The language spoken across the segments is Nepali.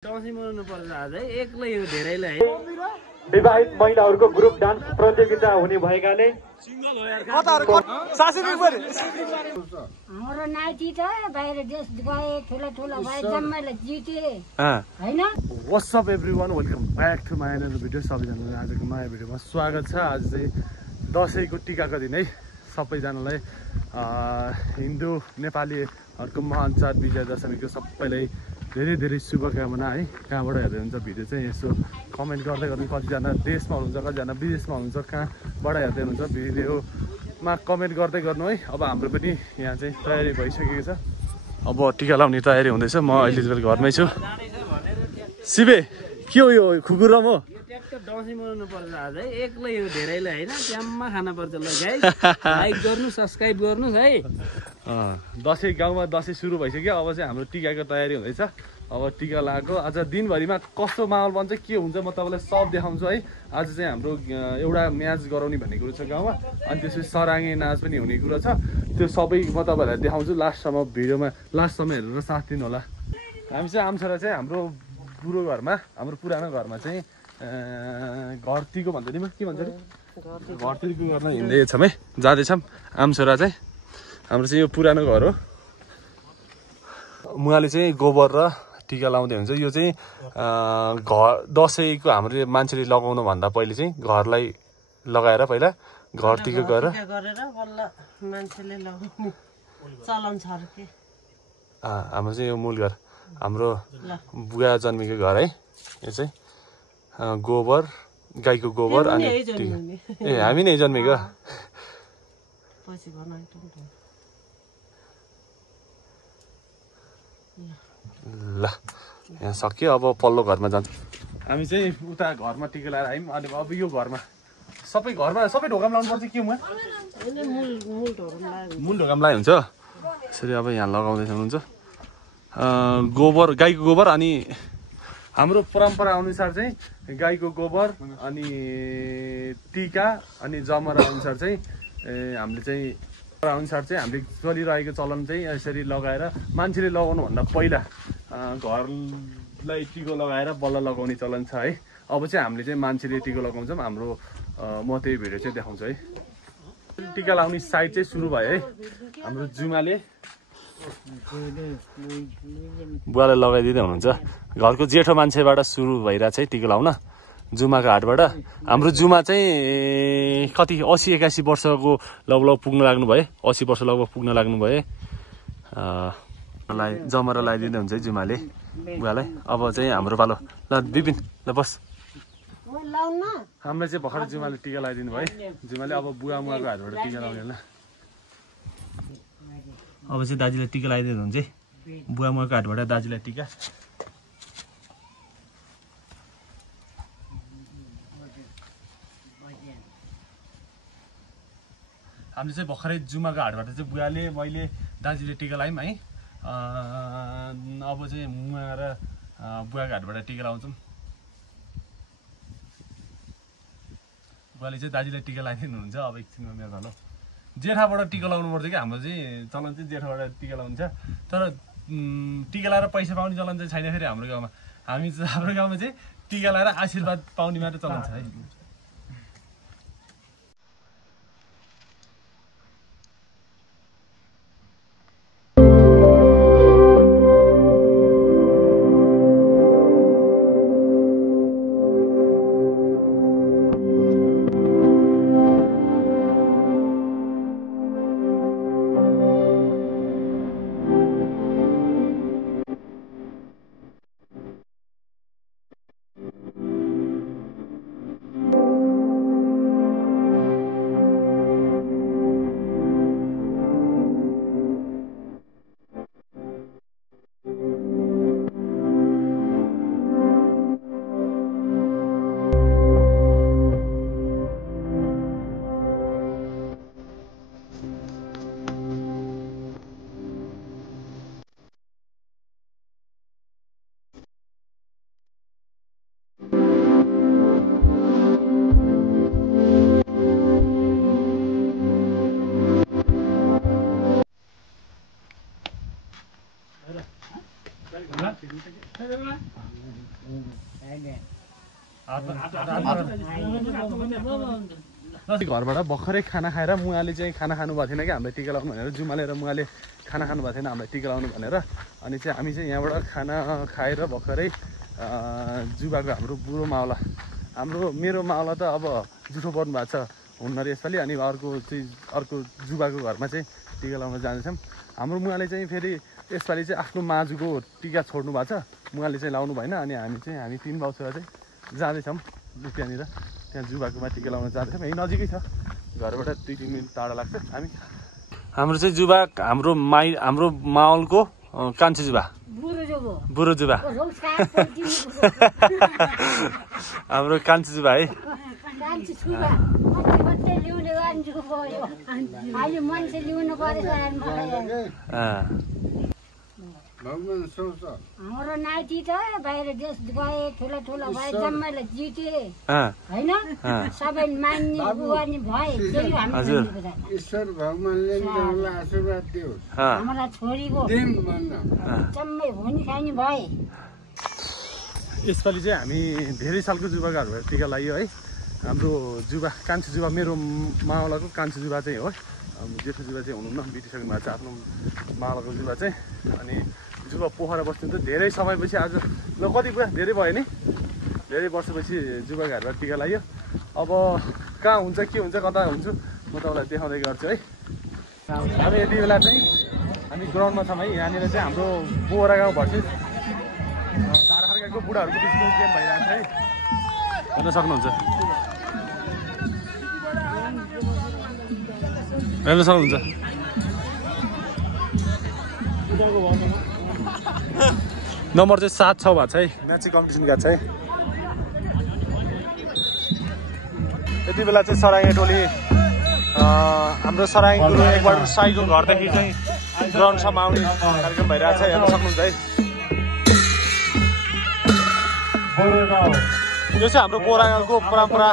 दौसी मनाउनु पर्छ आज है एक्लै हो धेरैलाई है विवाहित महिलाहरूको ग्रुप डान्स प्रतियोगिता हुने भएकाले हाम्रो नाति त बाहिर देश गए ठुला ठुला भाइ जम्मैले जिते हैन what's up everyone welcome back to my another video सबैजनालाई आजको नयाँ भिडियोमा स्वागत छ। आज चाहिँ दसैँको टिकाको दिन है सबैजनालाई हिन्दू नेपालीहरूको महान चाड विजया दशमीको सबैलाई धेरै धेरै शुभकामना है। कहाँबाट हेर्दै हुन्छ भिडियो चाहिँ यसो कमेन्ट गर्दै गर्नु, कतिजना देशमा हुनुहुन्छ कतिजना विदेशमा हुनुहुन्छ, कहाँबाट हेर्दै हुनुहुन्छ भिडियोमा कमेन्ट गर्दै गर्नु है। अब हाम्रो पनि यहाँ चाहिँ तयारी भइसकेको छ, अब टिका लाउने तयारी हुँदैछ। म अहिले चाहिँ घरमै छु। शिवे के हो यो खुकुरम हो? ट्याक्क दौसी मनाउनु पर्छ आज है एक्लै हो धेरैलाई हैन ट्याममा खाना पर्छ। ल गाइस लाइक गर्नु सब्स्क्राइब गर्नुस् है। दसैँ गाउँमा दसैँ सुरु भइसक्यो। अब चाहिँ हाम्रो टिकाको तयारी हुँदैछ। अब टिका लगाएको आज दिनभरिमा कस्तो माहौल बन्छ के हुन्छ म तपाईँलाई सब देखाउँछु है। आज चाहिँ हाम्रो एउटा म्याच गराउने भन्ने कुरो छ गाउँमा, अनि त्यसपछि सराङ्गे नाच पनि हुने कुरो छ। त्यो सबै म तपाईँहरूलाई देखाउँछु लास्टसम्म भिडियोमा, लास्टसम्म हेरेर साथ दिनु होला। हामी चाहिँ आमछोरा चाहिँ हाम्रो बुढो घरमा, हाम्रो पुरानो घरमा चाहिँ घरतीको भन्छ नि के भन्छ अरे घरतीको गर्न हिँड्दैछौँ है, जाँदैछौँ आमछोरा चाहिँ। हाम्रो चाहिँ यो पुरानो घर हो। मुवाले चाहिँ गोबर र टिका लाउँदै हुन्छ। यो चाहिँ घर दसैँको हाम्रो मान्छेले लगाउनु भन्दा पहिले चाहिँ घरलाई लगाएर पहिला घरतीको गरेर बल्ल मान्छेले लगाउने चलन छ के। हाम्रो चाहिँ यो मूल घर हाम्रो बुवा जन्मेको घर है। यो चाहिँ गोबर गाईको गोबर अनि ए हामी नै जन्मेको। ल यहाँ सक्यो, अब पल्लो घरमा जान्छ। हामी चाहिँ उता घरमा टिका लगाएर आयौँ। अनि अब यो घरमा सबै ढोकामा लाउनुपर्छ के मूल ढोकामा लगाइ हुन्छ। यसरी अब यहाँ लगाउँदैछ हुनुहुन्छ गोबर गाईको गोबर। अनि हाम्रो परम्परा अनुसार चाहिँ गाईको गोबर अनि टिका अनि जमरा अनुसार चाहिँ हामीले चाहिँ अनुसार चाहिँ हामीले चलिरहेको चलन चाहिँ यसरी लगाएर मान्छेले लगाउनुभन्दा पहिला घरलाई टिको लगाएर बल्ल लगाउने चलन छ है। अब चाहिँ हामीले चाहिँ मान्छेले टिको लगाउँछौँ। हाम्रो म त्यही भिडियो चाहिँ देखाउँछु है। टिका लगाउने साइड चाहिँ सुरु भयो है। हाम्रो जुमाले बुवालाई लगाइदिँदै हुनुहुन्छ। घरको जेठो मान्छेबाट सुरु भइरहेको छ है टिका लाउन, जुमाको हाटबाट। हाम्रो जुमा चाहिँ कति 80-81 वर्षको लगभग पुग्न लाग्नु भयो, 80 वर्ष लगभग पुग्न लाग्नु भयो। जमरा लगाइदिँदै हुन्छ है जुमाले बुवालाई। अब चाहिँ हाम्रो पालो। ल विपिन ल बस। हामीलाई चाहिँ भर्खर जुमाले टिका लगाइदिनु भयो। जुमाले अब बुवा मुवाको हातबाट टिका लगाउने ल। अब चाहिँ दाजुलाई टिका लगाइदिनु हुन्छ है, बुवा मुवाको हातबाट दाजुलाई टिका। हामीले चाहिँ भर्खरै जुमाको हाटबाट चाहिँ बुवाले मैले दाजुले टिका लगायौँ है। अब चाहिँ मुवा र बुवाको हातबाट टिका लगाउँछौँ। बुवाले चाहिँ दाजुलाई टिका लगाइदिनुहुन्छ। अब एकछिनमा मेरो घरमा जेठाबाट टिका लगाउनु पर्छ कि हाम्रो चाहिँ चलन चाहिँ जेठाबाट टिका लगाउँछ। तर टिका लगाएर पैसा पाउने चलन चाहिँ छैन फेरि हाम्रो गाउँमा। हाम्रो गाउँमा चाहिँ टिका लगाएर आशीर्वाद पाउने मात्रै चलन छ है। घरबाट भर्खरै खाना खाएर मुवाले चाहिँ खाना खानु भएको थिएन कि हामीलाई टिका लगाउनु भनेर जुमाले र मुवाले खाना खानु भएको थिएन हामीलाई टिका लगाउनु भनेर अनि चाहिँ हामी चाहिँ यहाँबाट खाना खाएर भर्खरै जुबाको हाम्रो बुढो मावला मेरो मावला त अब जुठो पर्नु भएको छ हुन्न रे यसपालि अनि अर्को जुबाको घरमा चाहिँ टिका लगाउन जाँदैछौँ हाम्रो मुवाले चाहिँ फेरि यसपालि चाहिँ आफ्नो माजुको टिका छोड्नु भएको छ मुवाले चाहिँ लाउनु भएन अनि हामी 3 बाउछुवा चाहिँ जाँदैछौँ त्यहाँनिर त्यहाँ जुबाकोमा टिका लगाउन जाँदैछौँ यही नजिकै छ घरबाट 2-3 मिनट टाढा लाग्छ हाम्रो चाहिँ जुबा हाम्रो मावलको कान्छी जुबा बुढो जुबा हाम्रो कान्छी जुबा है हाम्रो नाति त बाहिर देश गए ठुला भए जम्मैलाई जिते होइन सबै मान्ने बुहानी भए ईश्वर भगवानले आशीर्वाद दियो हाम्रा छोरीको जम्मै हुने खाने भए यसपालि चाहिँ हामी धेरै सालको जुबाको घरबाट टिका लगायो है हाम्रो जुबा कान्छी जुबा मेरो मावलाको कान्छी जुबा चाहिँ हो जेठो जुबा चाहिँ हुनुहुन्न बितिसक्नु भएको छ आफ्नो मावलाको जुबा चाहिँ अनि जुबा पोखरा बस्नु त धेरै समयपछि आज कति पुरा धेरै भयो नि धेरै वर्षपछि जुबा घरबाट टिका लगायो अब कहाँ हुन्छ के हुन्छ कता हुन्छु म तपाईँलाई देखाउँदै गर्छु है हामी यति बेला चाहिँ हामी ग्राउन्डमा छौँ है यहाँनिर चाहिँ हाम्रो पोखरा गाउँ भर्सेस धारखर्काको बुढाहरूको बिचको गेम भइरहेको छ है हेर्न सक्नुहुन्छ नम्बर चाहिँ 7-6 भएको छ है म्याचिङ कम्पिटिसन गएको छ है यति बेला चाहिँ सराङ्गे टोली हाम्रो सराङ्गे गुरु एकबाट साईको घरदेखि चाहिँ ग्राउन्डसम्म आउने कार्यक्रम भइरहेको छ हेर्न सक्नुहुन्छ है यो चाहिँ हाम्रो पोरागाउँको परम्परा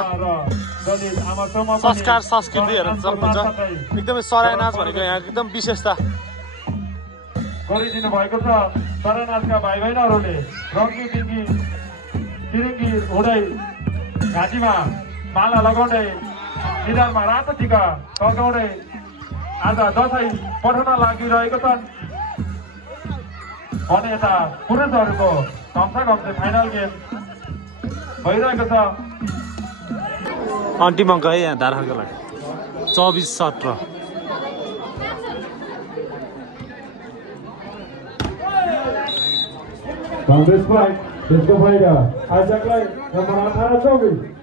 संस्कार संस्कृति हेर्न सक्नुहुन्छ एकदमै सराय नाच भनेको यहाँ एकदम विशेषता गरिदिनु भएको छ सरानाथका भाइ बहिनीहरूले रङ्गी बिङ्गी किरिङ्गी हुँदै घाँटीमा माला लगाउँदै निधारमा रातो टिका लगाउँदै आज दसैँ पठाउन लागिरहेको छन् भने यता पुरुषहरूको घम्सा घम्से फाइनल गेम भइरहेको छ अन्तिम अङ्क है यहाँ धारखर्का लागि 24-17 कांग्रेस फ्लाइट त्यसको फाइदा आजकलाई नम्बर 18-24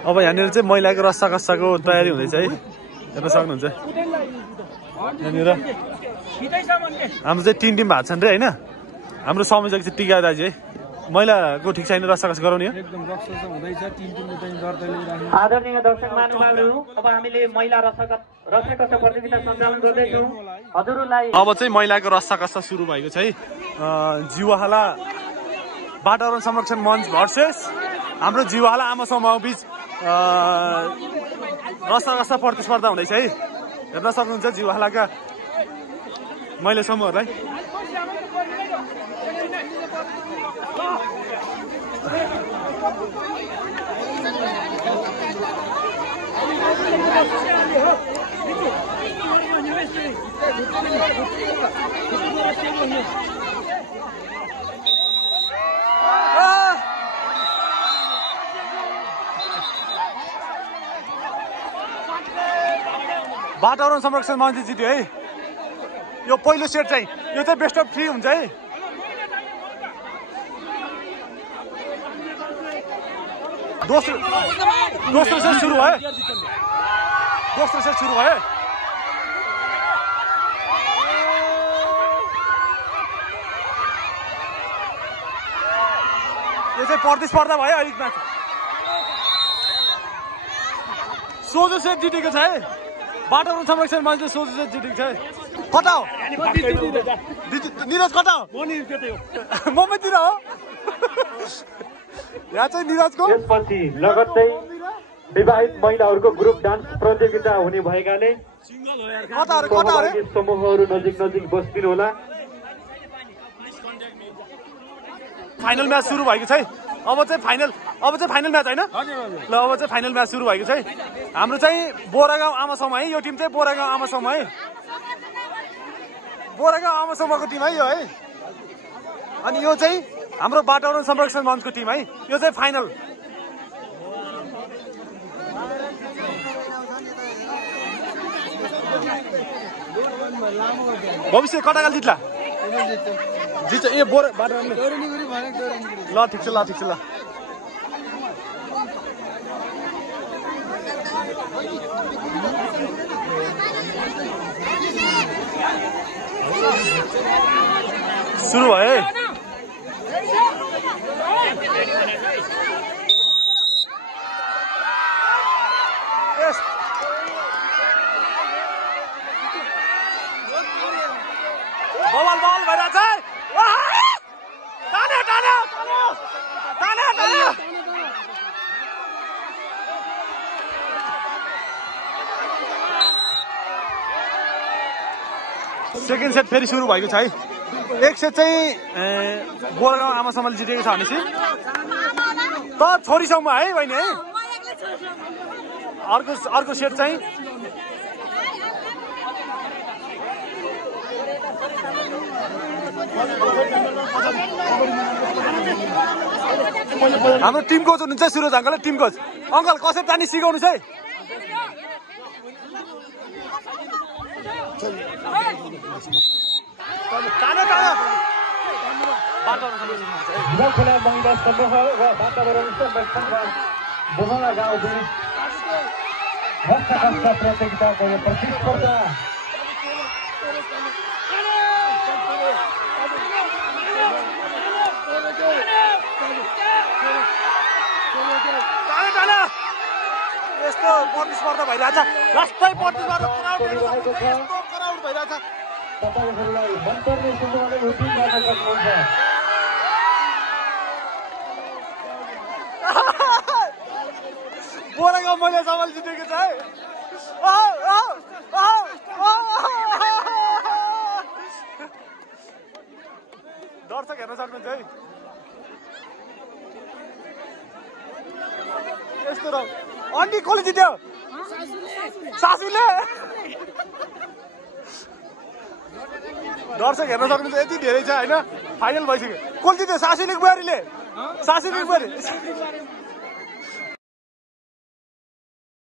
अब यहाँनिर चाहिँ महिलाको रस्सा कस्साको तयारी हुँदैछ है हेर्न सक्नुहुन्छ यहाँनिर हाम्रो चाहिँ 3 टिम भएको छन् रे होइन हाम्रो संयोजक चाहिँ टिका दाजु है महिलाको ठिक छैन रस्सा कस्सा गराउने हो आदरणीय दर्शक महानुभावहरू अब हामीले महिला रस्सा कस्सा प्रतियोगिता सञ्चालन गर्दैछौँ हजुरहरूलाई अब चाहिँ महिलाको रस्सा कस्सा सुरु भएको छ है जीवाहाला वातावरण संरक्षण मञ्च भर्सेस हाम्रो जीवाहाला आमा समूह बीच रस्सा कस्सा प्रतिस्पर्धा हुँदैछ है हेर्न सक्नुहुन्छ जीवाहालाका महिला समूहहरूलाई वातावरण संरक्षण मञ्च जित्यो है यो पहिलो सेट चाहिँ यो चाहिँ बेस्ट अफ 3 हुन्छ है दोस्रो सेट सुरु भयो यो चाहिँ प्रतिस्पर्धा भयो अलिक माथि सोझो सेट जितेको छ है वातावरण संरक्षण मञ्चले सोझो सेट जितेको छ है कता हो निरज कता हो मम्मीतिर हो यहाँ चाहिँ निरजको त्यसपछि लगत्तै विवाहित महिलाहरूको ग्रुप डान्स प्रतियोगिता हुने भएकाले सहभागी समूहहरू नजिक नजिक बस्दिनु होला फाइनल म्याच सुरु भएको छ है अब चाहिँ फाइनल म्याच होइन ल अब चाहिँ फाइनल म्याच सुरु भएको छ है हाम्रो चाहिँ बोरागाउँ आमासम्म है यो टिम चाहिँ बोरागाउँ आमासम्म है बोरागाउँ आमासम्मको टिम है यो है अनि यो चाहिँ हाम्रो वातावरण संरक्षण मञ्चको टिम है यो चाहिँ फाइनल भविष्य कटाकाल जित्ला जित्छ ए बोरा ल ठिक छ ल सुरु भयो बल भइरहेछ सेकेन्ड सेट फेरि सुरु भएको छ है एक सेट चाहिँ बोरागाउँ आमासम्मले जितेको छ भनेपछि त छोरीसम्म है बहिनी है अर्को सेट चाहिँ हाम्रो टिम कोच हुनुहुन्छ Suraj uncle team coach uncle कसरी तानी सिकाउनुहोस् है खोला महिला समूह वा वातावरण संरक्षण बोहरा गाउँ प्रतियोगिताको यो प्रतिस्पर्धा यस्तो प्रतिस्पर्धा भइरहेछ लास्टै प्रतिस्पर्धा कराउट भइरहेछ तपाईहरुलाई मनपर्ने समूहले रुटिन गर्न सक्नुहुन्छ बोरागाउँ मैले सवाल जितेको छ है दर्शक हेर्न सक्नुहुन्छ है यस्तो र अन्डी कसले जित्यो सासूले दर्शक हेर्न सक्नुहुन्छ यति धेरै छ होइन फाइनल भइसक्यो कसले जित्यो सासूले बुहारीले